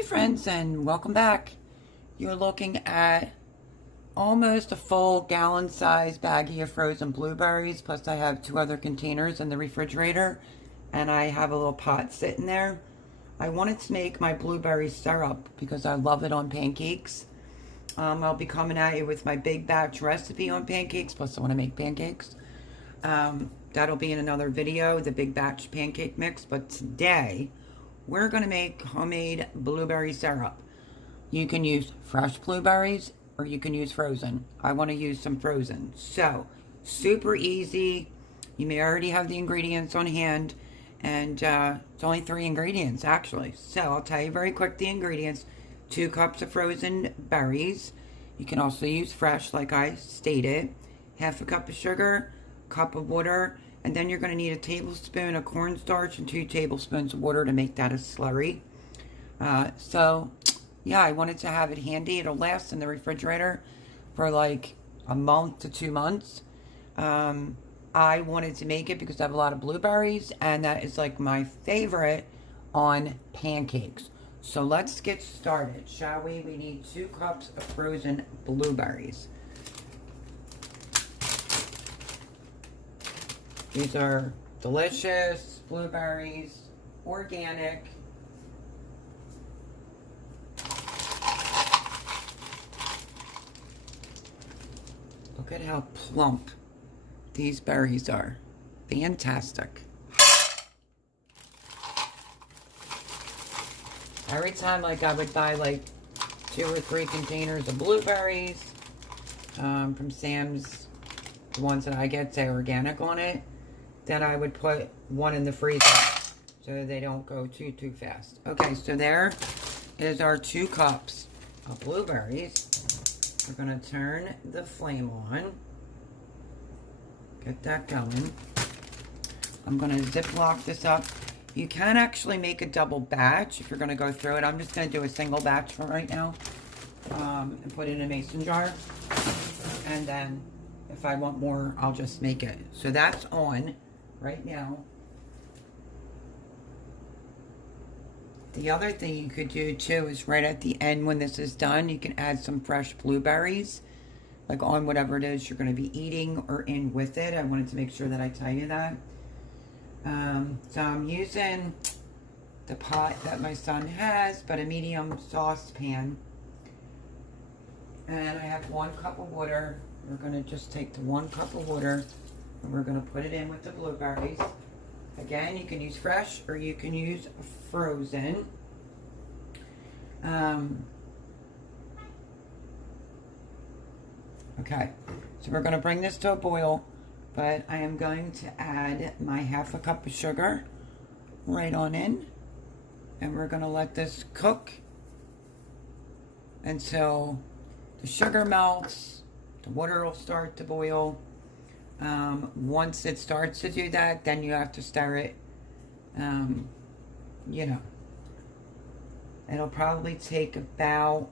Hi friends, and welcome back. You're looking at almost a full gallon size baggie of frozen blueberries, plus I have 2 other containers in the refrigerator, and I have a little pot sitting there. I wanted to make my blueberry syrup because I love it on pancakes. I'll be coming at you with my big batch recipe on pancakes, plus I want to make pancakes. That'll be in another video, the big batch pancake mix, but today we're going to make homemade blueberry syrup. You can use fresh blueberries or you can use frozen. I want to use some frozen. So, super easy. You may already have the ingredients on hand, and it's only 3 ingredients actually. So, I'll tell you very quick the ingredients. 2 cups of frozen berries. You can also use fresh like I stated. Half a cup of sugar, cup of water, and then you're going to need a tablespoon of cornstarch and 2 tablespoons of water to make that a slurry. So, yeah, I wanted to have it handy. It'll last in the refrigerator for like a month to 2 months. I wanted to make it because I have a lot of blueberries, and that is like my favorite on pancakes. So let's get started, shall we? We need 2 cups of frozen blueberries. These are delicious blueberries, organic. Look at how plump these berries are. Fantastic. Every time, like, I would buy like 2 or 3 containers of blueberries from Sam's, the ones that I get say organic on it. Then I would put 1 in the freezer so they don't go too fast. Okay, so there is our 2 cups of blueberries. We're going to turn the flame on. Get that going. I'm going to Ziploc this up. You can actually make a double batch if you're going to go through it. I'm just going to do a single batch for right now and put it in a mason jar. And then if I want more, I'll just make it. So that's on right now. The other thing you could do too is right at the end when this is done, you can add some fresh blueberries, like on whatever it is you're going to be eating or in with it. I wanted to make sure that I tell you that. So I'm using the pot that my son has, but a medium saucepan. And I have 1 cup of water. We're going to just take the 1 cup of water and we're going to put it in with the blueberries. Again, you can use fresh or you can use frozen. Okay, so we're going to bring this to a boil, but I am going to add my ½ a cup of sugar right on in. And we're going to let this cook until the sugar melts. The water will start to boil. Once it starts to do that, then you have to stir it. You know, it'll probably take about,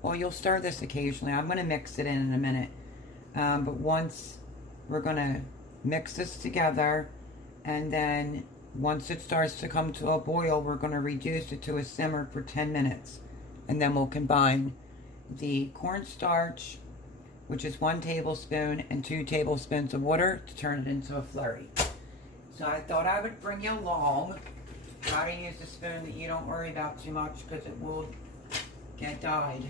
well, you'll stir this occasionally. I'm going to mix it in a minute. But once we're going to mix this together, and then once it starts to come to a boil, we're going to reduce it to a simmer for 10 minutes. And then we'll combine the cornstarch, which is 1 tablespoon, and 2 tablespoons of water to turn it into a flurry. So I thought I would bring you along how to use a spoon that you don't worry about too much because it will get dyed.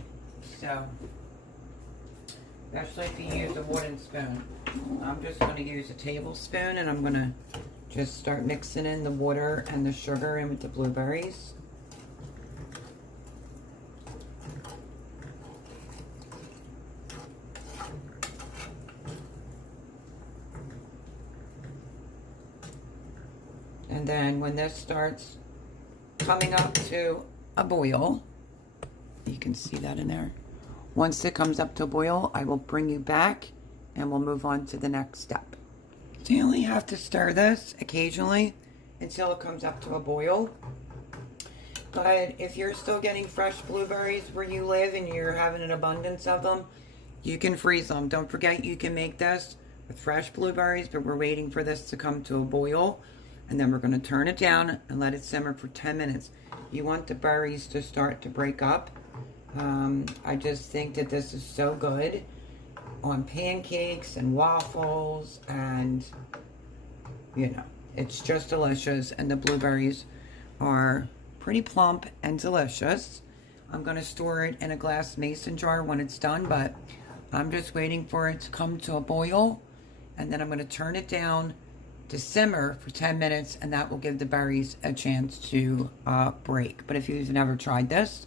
So, especially if you use a wooden spoon. I'm just going to use a tablespoon, and I'm going to just start mixing in the water and the sugar in with the blueberries. And then when this starts coming up to a boil, you can see that in there. Once it comes up to a boil, I will bring you back and we'll move on to the next step. So you only have to stir this occasionally until it comes up to a boil. But if you're still getting fresh blueberries where you live and you're having an abundance of them, you can freeze them. Don't forget you can make this with fresh blueberries, but we're waiting for this to come to a boil. And then we're going to turn it down and let it simmer for 10 minutes. You want the berries to start to break up. I just think that this is so good on pancakes and waffles, and you know, it's just delicious. And the blueberries are pretty plump and delicious. I'm going to store it in a glass mason jar when it's done, but I'm just waiting for it to come to a boil, and then I'm going to turn it down to simmer for 10 minutes, and that will give the berries a chance to break. But if you've never tried this,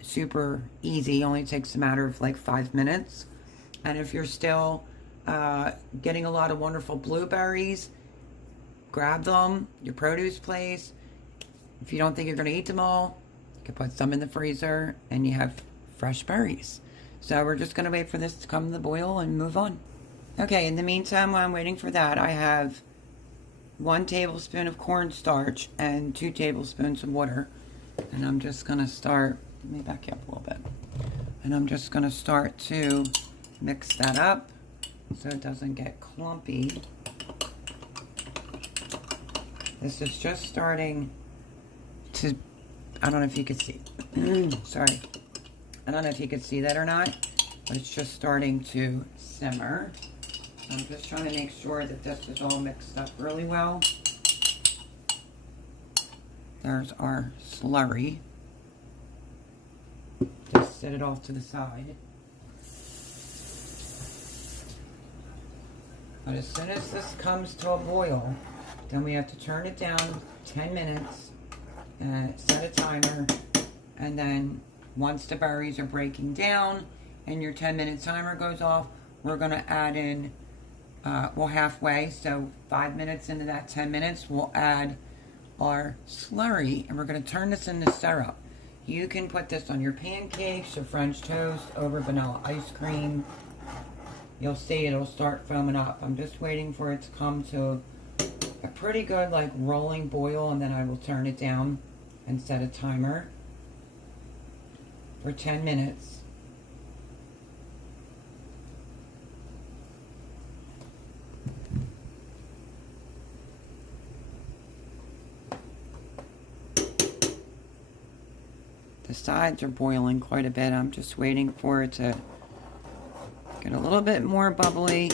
super easy, only takes a matter of like 5 minutes. And if you're still getting a lot of wonderful blueberries, grab them, your produce place. If you don't think you're going to eat them all, you can put some in the freezer and you have fresh berries. So we're just going to wait for this to come to the boil and move on. Okay, in the meantime, while I'm waiting for that, I have 1 tablespoon of cornstarch and 2 tablespoons of water. And I'm just going to start, let me back you up a little bit. And I'm just going to start to mix that up so it doesn't get clumpy. This is just starting to, I don't know if you could see, sorry. I don't know if you could see that or not, but it's just starting to simmer. So I'm just trying to make sure that this is all mixed up really well. There's our slurry. Just set it off to the side. But as soon as this comes to a boil, then we have to turn it down 10 minutes, set a timer, and then once the berries are breaking down and your 10-minute timer goes off, we're going to add in, well, halfway, so 5 minutes into that 10 minutes, we'll add our slurry, and we're going to turn this into syrup. You can put this on your pancakes, your French toast, over vanilla ice cream. You'll see it'll start foaming up. I'm just waiting for it to come to a pretty good, like, rolling boil, and then I will turn it down and set a timer for 10 minutes. The sides are boiling quite a bit. I'm just waiting for it to get a little bit more bubbly.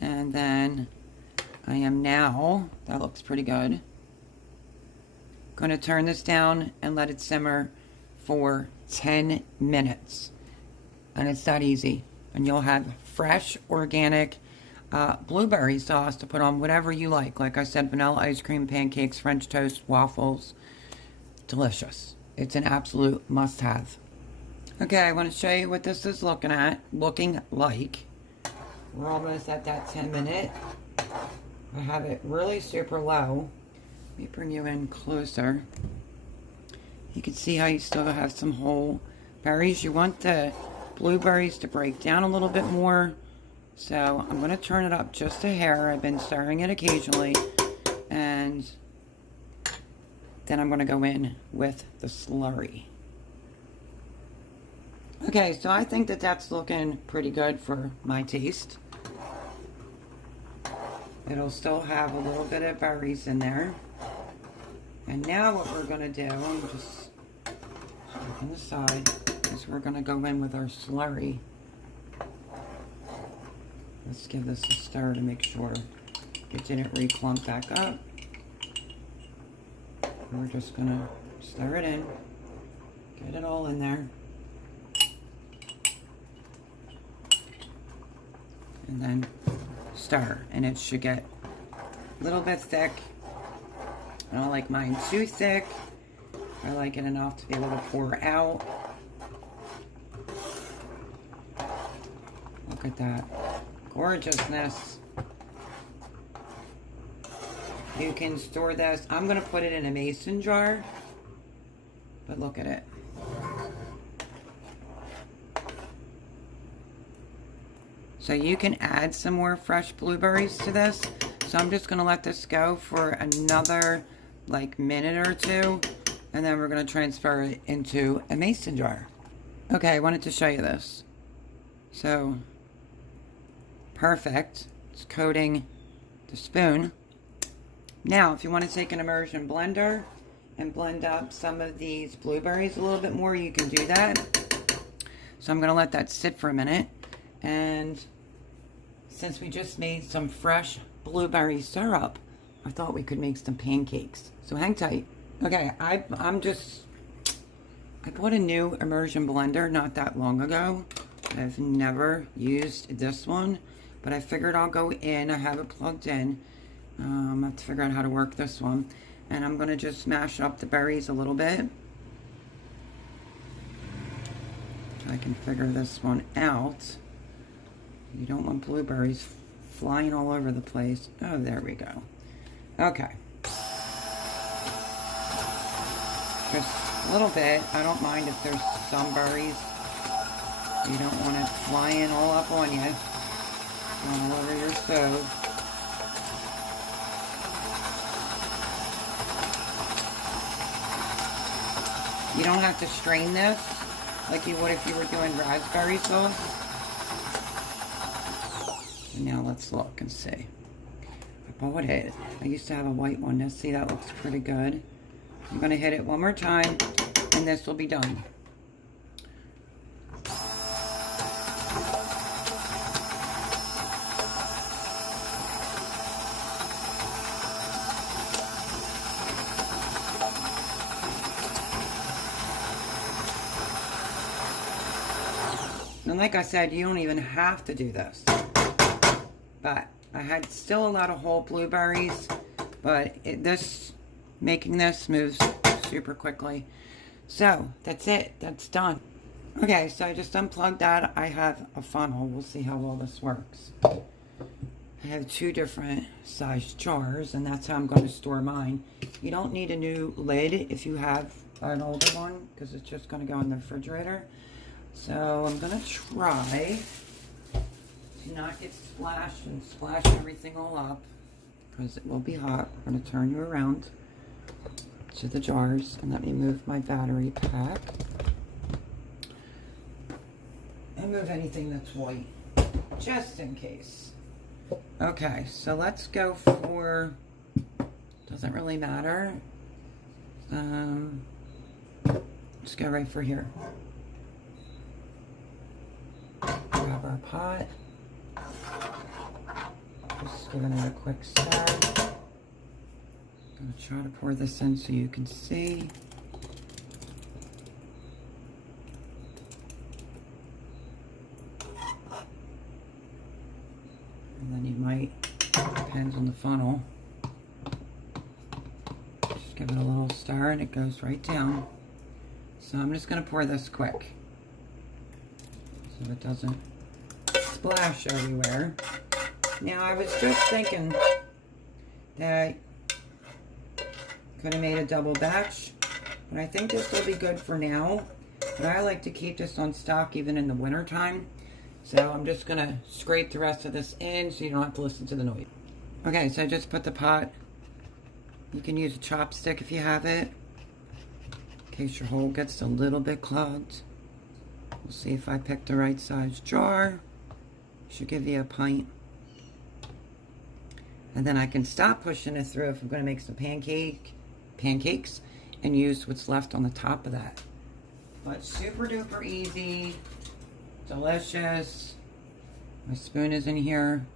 And then I am now, that looks pretty good, going to turn this down and let it simmer for 10 minutes. And it's that easy. And you'll have fresh, organic blueberry sauce to put on whatever you like. Like I said, vanilla ice cream, pancakes, French toast, waffles. Delicious. It's an absolute must-have. Okay, I want to show you what this is looking like. We're almost at that 10 minute. I have it really super low. Let me bring you in closer. You can see how you still have some whole berries. You want the blueberries to break down a little bit more. So I'm going to turn it up just a hair. I've been stirring it occasionally. And then I'm going to go in with the slurry. Okay, so I think that that's looking pretty good for my taste. It'll still have a little bit of berries in there. And now what we're going to do, I'm just on the side, is we're going to go in with our slurry. Let's give this a stir to make sure it didn't re-clump back up. We're just going to stir it in, get it all in there, and then stir. And it should get a little bit thick. I don't like mine too thick. I like it enough to be able to pour out. Look at that gorgeousness. You can store this. I'm going to put it in a mason jar. But look at it. So you can add some more fresh blueberries to this. So I'm just going to let this go for another like minute or two. And then we're going to transfer it into a mason jar. Okay, I wanted to show you this. So, perfect. It's coating the spoon. Now, if you want to take an immersion blender and blend up some of these blueberries a little bit more, you can do that. So I'm going to let that sit for a minute. And since we just made some fresh blueberry syrup, I thought we could make some pancakes. So hang tight. Okay, I bought a new immersion blender not that long ago. I've never used this one, but I figured I'll go in. I have it plugged in. I have to figure out how to work this one. And I'm going to just smash up the berries a little bit. I can figure this one out. You don't want blueberries flying all over the place. Oh, there we go. Okay. Just a little bit. I don't mind if there's some berries. You don't want it flying all up on you. All over your stove. You don't have to strain this like you would if you were doing raspberry sauce. And now let's look and see. I bought it. I used to have a white one. Let's see, that looks pretty good. I'm going to hit it one more time, and this will be done. And like I said, you don't even have to do this. But I had still a lot of whole blueberries, but making this moves super quickly. So that's it. That's done. Okay, so I just unplugged that. I have a funnel. We'll see how well this works. I have 2 different sized jars, and that's how I'm going to store mine. You don't need a new lid if you have an older one, because it's just going to go in the refrigerator. So I'm going to try to not get splashed and splash everything all up, because it will be hot. I'm going to turn you around to the jars, and let me move my battery pack and move anything that's white, just in case. Okay, so let's go for, doesn't really matter. Let's go right for here. Grab our pot. Just giving it a quick stir. I'm going to try to pour this in so you can see. And then you might, depends on the funnel, just give it a little stir and it goes right down. So I'm just going to pour this quick so it doesn't splash everywhere. Now I was just thinking that could have made a double batch, but I think this will be good for now. But I like to keep this on stock even in the winter time. So I'm just gonna scrape the rest of this in so you don't have to listen to the noise. Okay, so I just put the pot. You can use a chopstick if you have it, in case your hole gets a little bit clogged. We'll see if I picked the right size jar. Should give you a pint. And then I can stop pushing it through if I'm gonna make some pancakes and use what's left on the top of that. But super duper easy, delicious. My spoon is in here.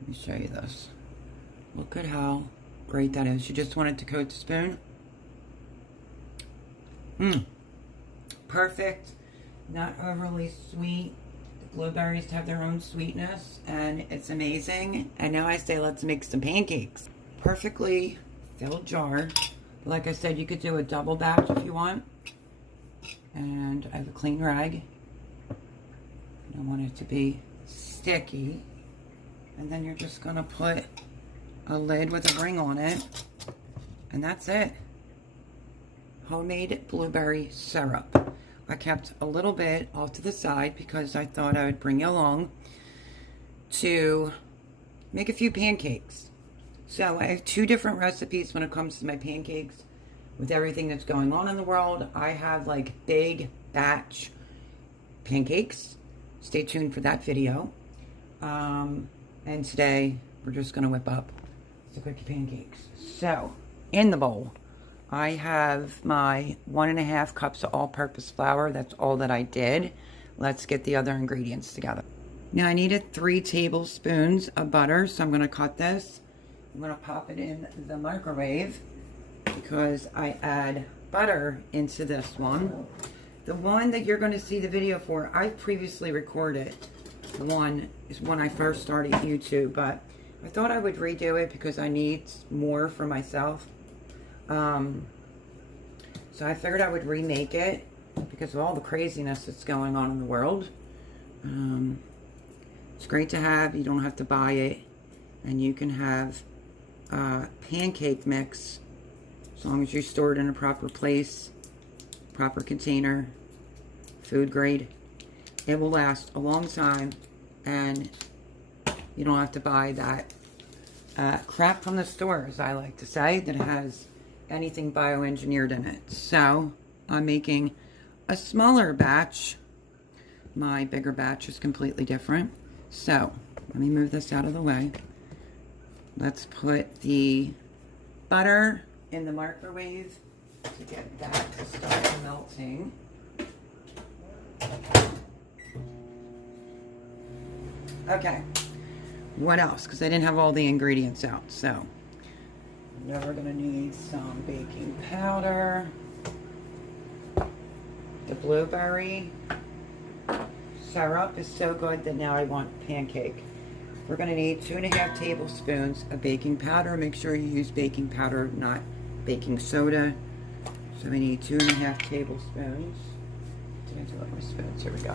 Let me show you this. Look at how great that is. You just want it to coat the spoon. Perfect. Not overly sweet. The blueberries have their own sweetness, and it's amazing. And now I say let's make some pancakes. Perfectly filled jar. Like I said, you could do a double batch if you want. And I have a clean rag. I don't want it to be sticky. And then you're just gonna put a lid with a ring on it. And that's it. Homemade blueberry syrup. I kept a little bit off to the side because I thought I would bring you along to make a few pancakes. So I have 2 different recipes when it comes to my pancakes. With everything that's going on in the world, I have like big batch pancakes. Stay tuned for that video. And today we're just gonna whip up to cook your pancakes. So, in the bowl, I have my 1.5 cups of all-purpose flour. That's all that I did. Let's get the other ingredients together. Now I needed 3 tablespoons of butter, so I'm going to cut this. I'm going to pop it in the microwave because I add butter into this one. The one that you're going to see the video for, I've previously recorded. One is when I first started YouTube, but I thought I would redo it because I need more for myself. So I figured I would remake it because of all the craziness that's going on in the world. It's great to have. You don't have to buy it. And you can have pancake mix as long as you store it in a proper place, proper container, food grade. It will last a long time, and you don't have to buy that crap from the store, as I like to say, that has anything bioengineered in it. So I'm making a smaller batch. My bigger batch is completely different. So let me move this out of the way. Let's put the butter in the microwave to get that to start melting. Okay, what else? Because I didn't have all the ingredients out. So now we're going to need some baking powder, the blueberry syrup is so good that now I want pancake. We're going to need 2.5 tablespoons of baking powder. Make sure you use baking powder, not baking soda. So we need 2.5 tablespoons. Did I do it with my spoons? Here we go.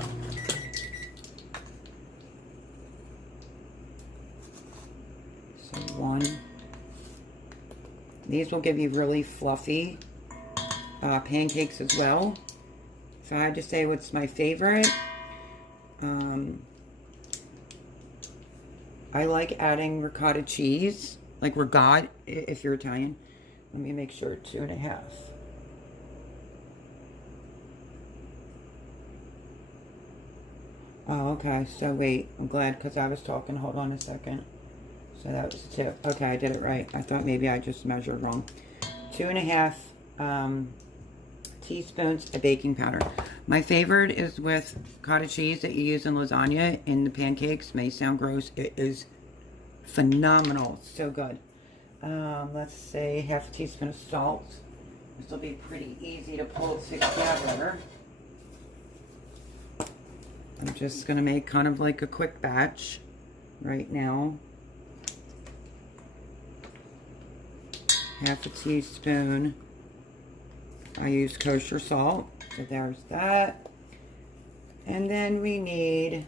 So 1. These will give you really fluffy pancakes as well. If I had to say what's my favorite, I like adding ricotta cheese, like ricotta if you're Italian. Let me make sure 2.5. Oh, okay. So wait, I'm glad because I was talking. Hold on a second. So that was 2. Okay, I did it right. I thought maybe I just measured wrong. 2.5 teaspoons of baking powder. My favorite is with cottage cheese that you use in lasagna in the pancakes. May sound gross. It is phenomenal. It's so good. Let's say 1/2 teaspoon of salt. This will be pretty easy to pull together. I'm just going to make kind of like a quick batch right now. 1/2 teaspoon. I use kosher salt, so there's that. And then we need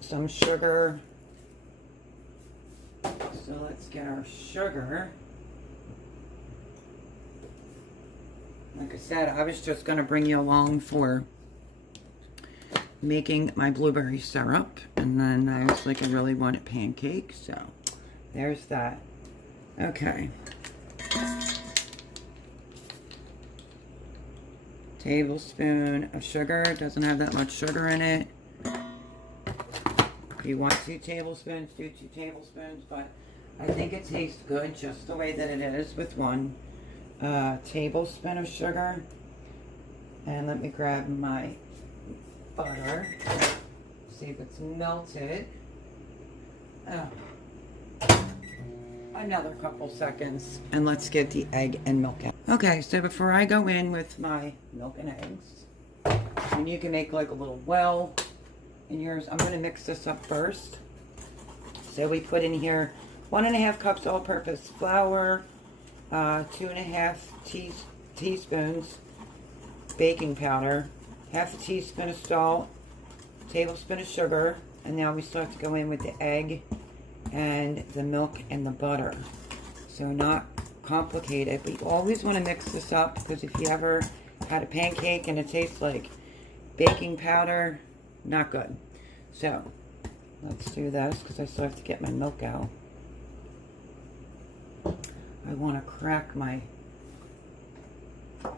some sugar. So let's get our sugar. Like I said, I was just going to bring you along for making my blueberry syrup. And then I was like, I really wanted pancakes, so there's that. Okay. Tablespoon of sugar. Doesn't have that much sugar in it. If you want 2 tablespoons, do 2 tablespoons, but I think it tastes good just the way that it is with 1 tablespoon of sugar. And let me grab my butter. See if it's melted. Oh. Another couple seconds, and let's get the egg and milk out. Okay, so before I go in with my milk and eggs, and you can make like a little well in yours, I'm going to mix this up first. So we put in here 1.5 cups all-purpose flour, 2.5 teaspoons baking powder, 1/2 teaspoon of salt, tablespoon of sugar, and now we still have to go in with the egg and the milk and the butter. So not complicated, but you always want to mix this up because if you ever had a pancake and it tastes like baking powder, not good. So let's do this because I still have to get my milk out. I want to crack my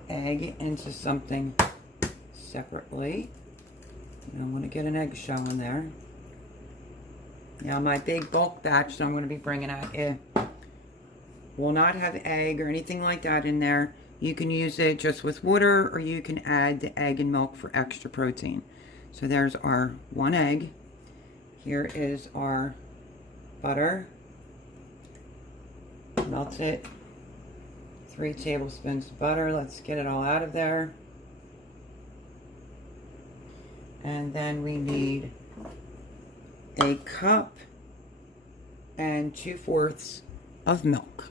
egg into something separately. And I want to get an eggshell in there. Now my big bulk batch that I'm going to be bringing out will not have egg or anything like that in there. You can use it just with water, or you can add the egg and milk for extra protein. So there's our 1 egg. Here is our butter. Melt it. 3 tablespoons of butter. Let's get it all out of there. And then we need a cup and 2/4 of milk.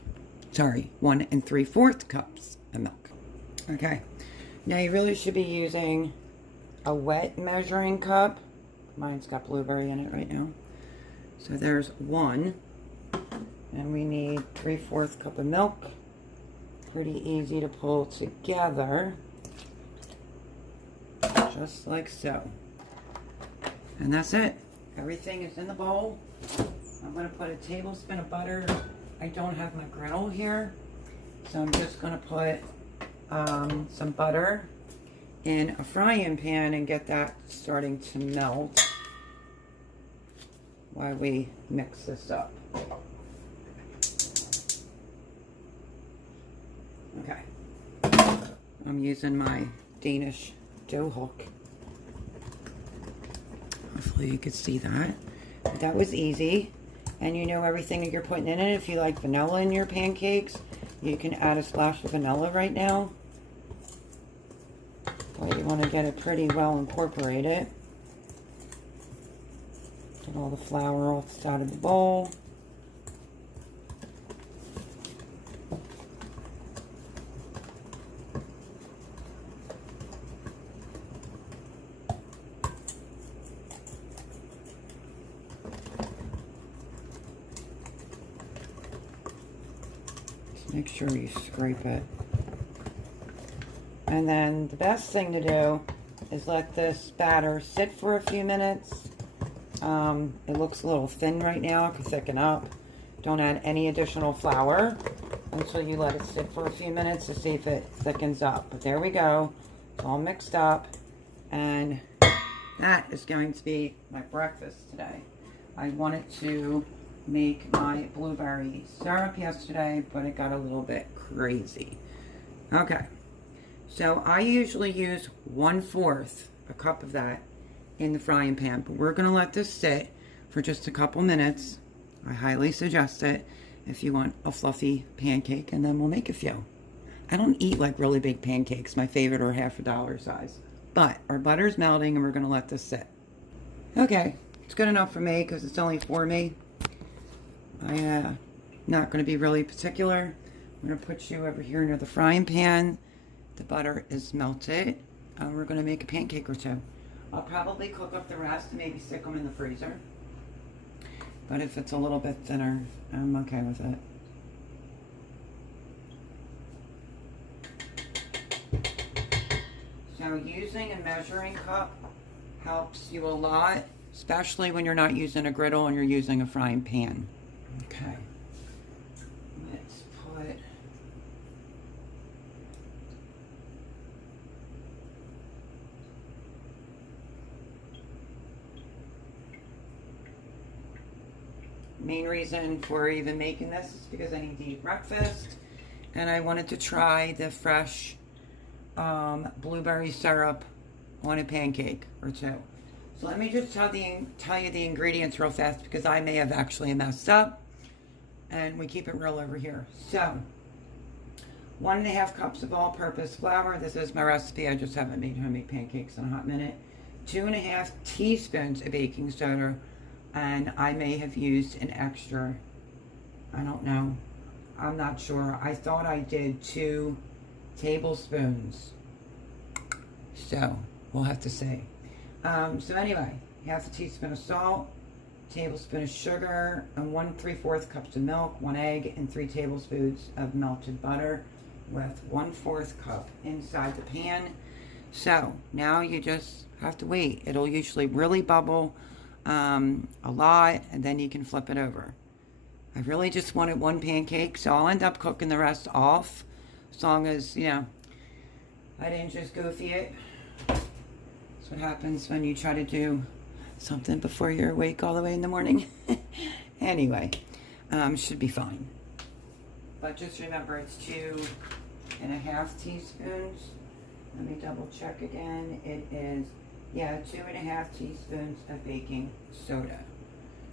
Sorry, 1 3/4 cups of milk. Okay, now you really should be using a wet measuring cup. Mine's got blueberry in it right now. So there's 1, and we need 3/4 cup of milk. Pretty easy to pull together, just like so. And that's it. Everything is in the bowl. I'm going to put a tablespoon of butter. I don't have my griddle here, so I'm just going to put some butter in a frying pan and get that starting to melt while we mix this up. Okay. I'm using my Danish dough hook. Hopefully you could see that. But that was easy. And you know everything that you're putting in it. If you like vanilla in your pancakes, you can add a splash of vanilla right now. But you want to get it pretty well incorporated. Get all the flour off the side of the bowl. Make sure you scrape it. And then the best thing to do is let this batter sit for a few minutes. It looks a little thin right now. It could thicken up. Don't add any additional flour until you let it sit for a few minutes to see if it thickens up. But there we go. It's all mixed up. And that is going to be my breakfast today. I wanted to make my blueberry syrup yesterday, but it got a little bit crazy. Okay, so I usually use 1/4 a cup of that in the frying pan, but we're going to let this sit for just a couple minutes. I highly suggest it if you want a fluffy pancake, and then we'll make a few. I don't eat like really big pancakes. My favorite are $half size, but our butter's melting and we're going to let this sit. Okay, it's good enough for me because it's only for me. I'm not going to be really particular. I'm going to put you over here near the frying pan. The butter is melted. We're going to make a pancake or two. I'll probably cook up the rest and maybe stick them in the freezer. But if it's a little bit thinner, I'm okay with it. So using a measuring cup helps you a lot, especially when you're not using a griddle and you're using a frying pan. Okay, let's put main reason for even making this is because I need to eat breakfast, and I wanted to try the fresh blueberry syrup on a pancake or two. So let me just tell you the ingredients real fast, because I may have actually messed up. And we keep it real over here. So, 1.5 cups of all-purpose flour. This is my recipe. I just haven't made homemade pancakes in a hot minute. 2.5 teaspoons of baking soda. And I may have used an extra, I don't know. I'm not sure. I thought I did 2 tablespoons. So, we'll have to see. So anyway, 1/2 teaspoon of salt, tablespoon of sugar, and 1 3/4 cups of milk, 1 egg, and 3 tablespoons of melted butter with 1/4 cup inside the pan. So now you just have to wait. It'll usually really bubble a lot, and then you can flip it over. I really just wanted 1 pancake, so I'll end up cooking the rest off, as long as, you know, I didn't just goofy it. That's what happens when you try to do Something before you're awake all the way in the morning. Anyway, should be fine. But just remember, it's 2.5 teaspoons. Let me double check again. It is, yeah, 2.5 teaspoons of baking soda.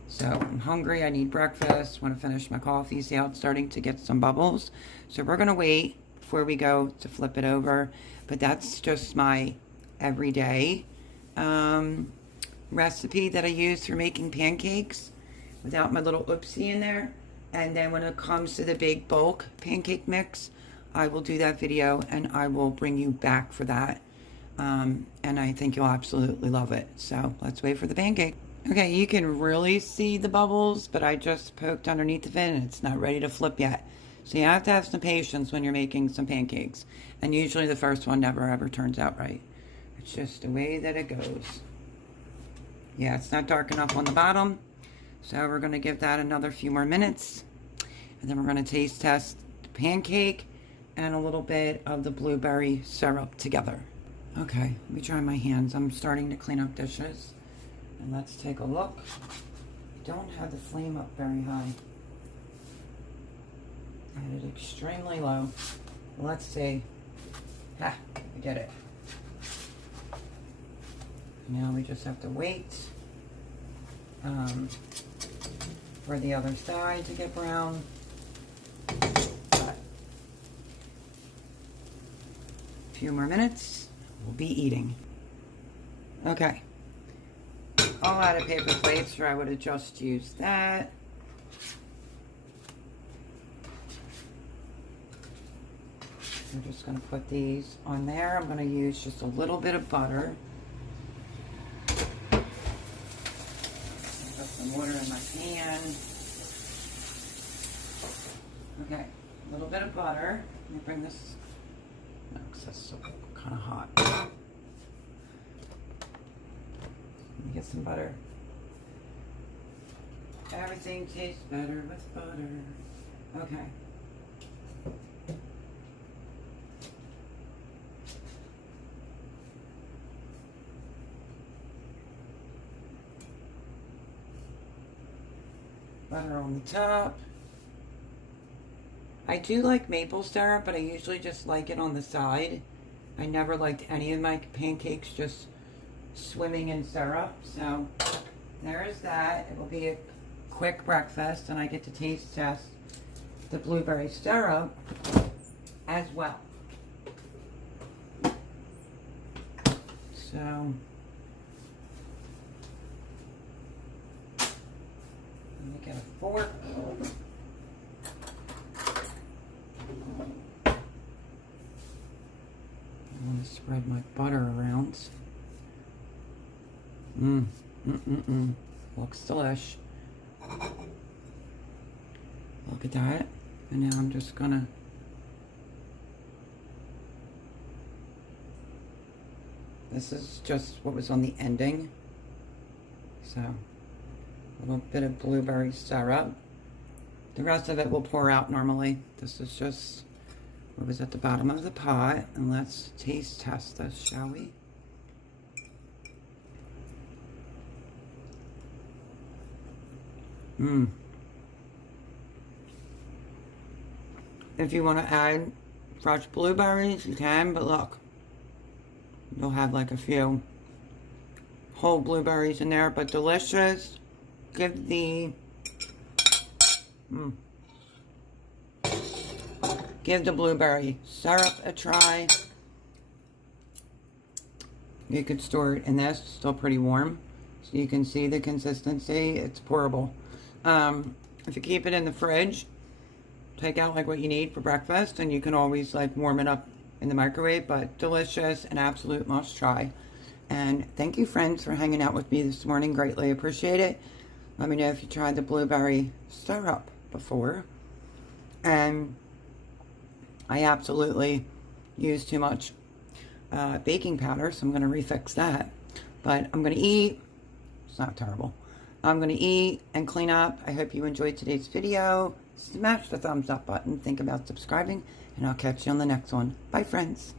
So I'm hungry, I need breakfast, want to finish my coffee. See how it's starting to get some bubbles. So we're gonna wait before we go to flip it over. But that's just my everyday recipe that I use for making pancakes without my little oopsie in there. And then when it comes to the big bulk pancake mix, I will do that video and I will bring you back for that. And I think you'll absolutely love it. So let's wait for the pancake. Okay, you can really see the bubbles, but I just poked underneath of it and it's not ready to flip yet. So you have to have some patience when you're making some pancakes. And usually the first one never ever turns out right. It's just the way that it goes. Yeah, it's not dark enough on the bottom. So we're going to give that another few more minutes. And then we're going to taste test the pancake and a little bit of the blueberry syrup together. Okay, let me dry my hands. I'm starting to clean up dishes. And let's take a look. I don't have the flame up very high. I had it extremely low. Let's see. Ha, I did it. Now we just have to wait for the other side to get brown. But a few more minutes, we'll be eating. Okay. All out of paper plates, or I would have just used that. I'm just going to put these on there. I'm going to use just a little bit of butter. Put some water in my pan. Okay, a little bit of butter. Let me bring this, no, because that's so kind of hot. Let me get some butter. Everything tastes better with butter. Okay. Butter on the top. I do like maple syrup, but I usually just like it on the side. I never liked any of my pancakes just swimming in syrup. So there's that. It will be a quick breakfast, and I get to taste test the blueberry syrup as well. So let me get a fork. I want to spread my butter around. Looks delish. Look at that. And now I'm just gonna this is just what was on the ending. So a little bit of blueberry syrup. The rest of it will pour out normally. This is just what was at the bottom of the pot. And let's taste test this, shall we? If you want to add fresh blueberries, you can, but look, you'll have like a few whole blueberries in there, but delicious. Give the give the blueberry syrup a try. You could store it in this, still pretty warm, so you can see the consistency. It's pourable. If you keep it in the fridge, take out like what you need for breakfast, and you can always like warm it up in the microwave. But delicious, an absolute must try. And thank you, friends, for hanging out with me this morning. Greatly appreciate it. Let me know if you tried the blueberry syrup before. And I absolutely used too much baking powder, so I'm going to refix that. But I'm going to eat. It's not terrible. I'm going to eat and clean up. I hope you enjoyed today's video. Smash the thumbs up button. Think about subscribing, and I'll catch you on the next one. Bye, friends.